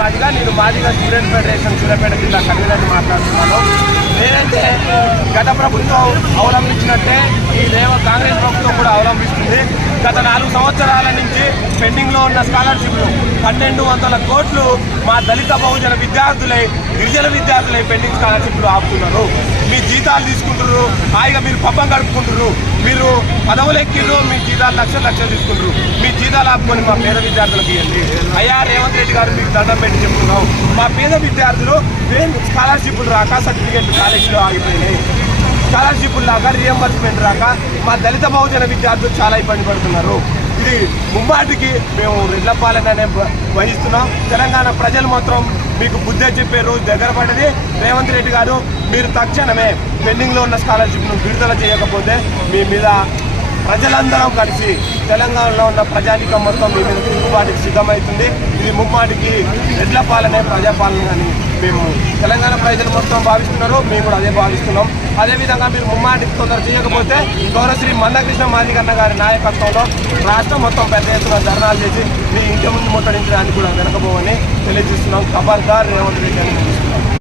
మాదిగా నేను Madiga student federation Suryapet జిల్లా convener మాట్లాడుతున్నాను. నేనైతే గత ప్రభుత్వం అవలంబించినట్టే ఈ రేవ కాంగ్రెస్ ప్రభుత్వం కూడా అవలంబిస్తుంది. గత నాలుగు సంవత్సరాల నుంచి పెండింగ్లో ఉన్న స్కాలర్షిప్లు పన్నెండు వందల కోట్లు మా దళిత బహుజన విద్యార్థులై గిరిజన విద్యార్థులై పెండింగ్ స్కాలర్షిప్లు ఆపుతున్నారు. మీ జీతాలు తీసుకుంటారు హాయిగా మీరు పబ్బం గడుపుకుంటారు మీరు పదవులు ఎక్కిర్రు మీ జీతాలు లక్షలు లక్షలు తీసుకుంటారు మీ జీతాలు ఆపుకొని మా పేద విద్యార్థులకు ఇవ్వండి. అయ్యా రేవంత్ రెడ్డి గారు మీకు దండం పెట్టి చెప్తున్నాం మా పేద విద్యార్థులు ఏం స్కాలర్షిప్లు రాక సర్టిఫికేట్ కాలేజీలో ఆగిపోయినాయి. స్కాలర్షిప్లు రాక రియంబర్స్మెంట్ రాక మా దళిత బహుజన విద్యార్థులు చాలా ఇబ్బంది పడుతున్నారు. ఇది ముమ్మాటికి మేము రెడ్ల వ- వహిస్తున్నాం. తెలంగాణ ప్రజలు మాత్రం మీకు బుద్ధి చెప్పే రోజు దగ్గర పడ్డది. రేవంత్ రెడ్డి గారు మీరు తక్షణమే పెండింగ్లో ఉన్న స్కాలర్షిప్ను విడుదల చేయకపోతే మీ మీద ప్రజలందరం కలిసి తెలంగాణలో ఉన్న ప్రజానికం మొత్తం మీ మీద తిరుగుబాటుకి సిద్ధమవుతుంది ఇది ముమ్మాటికి ఎడ్ల పాలనే ప్రజాపాలన అని మేము తెలంగాణ ప్రజలు మొత్తం భావిస్తున్నారు. మేము కూడా అదే భావిస్తున్నాం. అదేవిధంగా మీరు ముమ్మాటికి తొందర చేయకపోతే గౌరవశ్రీ మందకృష్ణ మాదికన్న గారి నాయకత్వంలో రాష్ట్రం మొత్తం పెద్ద ఎత్తున ధర్నాలు చేసి మీ ఇంటి ముందు ముట్టడించడానికి కూడా వెనకపోవని తెలియజేస్తున్నాం. ఖబర్దార్ రేవంత్ రెడ్డి అని